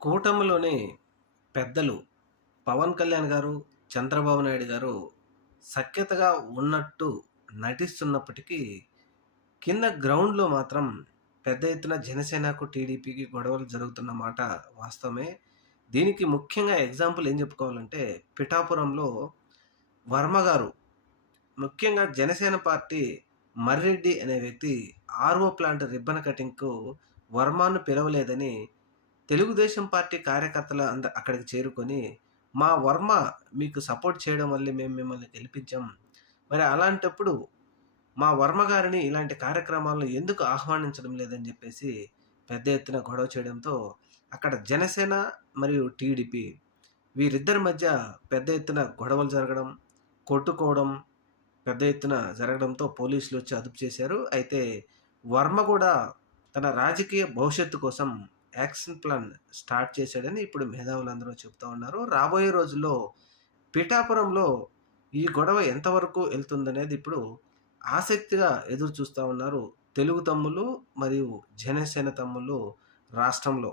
కూటమిలోని పెద్దలు పవన్ కళ్యాణ్ గారు, చంద్రబాబు నాయుడు గారు సఖ్యతగా ఉన్నట్టు నటిస్తున్నప్పటికీ, కింద గ్రౌండ్‌లో మాత్రం పెద్ద ఎత్తున జనసేనకు, టీడీపీకి గొడవలు జరుగుతున్న మాట వాస్తవమే. దీనికి ముఖ్యంగా ఎగ్జాంపుల్ ఏం చెప్పుకోవాలంటే, పిఠాపురంలో వర్మ గారు, ముఖ్యంగా జనసేన పార్టీ మర్రెడ్డి అనే వ్యక్తి ఆర్‌ఓ ప్లాంట్ రిబ్బన్ కటింగ్‌కు వర్మను పిలవలేదని తెలుగుదేశం పార్టీ కార్యకర్తలు అక్కడికి చేరుకొని, "మా వర్మ మీకు సపోర్ట్ చేయడం వల్లే మేము మిమ్మల్ని గెలిపించాం. మరి అలాంటప్పుడు మా వర్మ గారిని ఇలాంటి కార్యక్రమాల్లో ఎందుకు ఆహ్వానించడం లేదని" చెప్పేసి పెద్ద ఎత్తున గొడవ చేయడంతో, అక్కడ జనసేన మరియు టీడీపీ వీరిద్దరి మధ్య పెద్ద ఎత్తున గొడవలు జరగడం, కొట్టుకోవడం పెద్ద ఎత్తున జరగడంతో పోలీసులొచ్చి అదుపు చేశారు. అయితే వర్మ కూడా తన రాజకీయ భవిష్యత్తు కోసం యాక్షన్ ప్లాన్ స్టార్ట్ చేశాడని ఇప్పుడు మేధావులందరూ చెప్తా ఉన్నారు. రాబోయే రోజుల్లో పిఠాపురంలో ఈ గొడవ ఎంతవరకు ఎళ్తుందనేది ఇప్పుడు ఆసక్తిగా ఎదురు చూస్తా ఉన్నారు తెలుగు తమ్ముళ్ళు మరియు జనసేన తమ్ముళ్ళు రాష్ట్రంలో.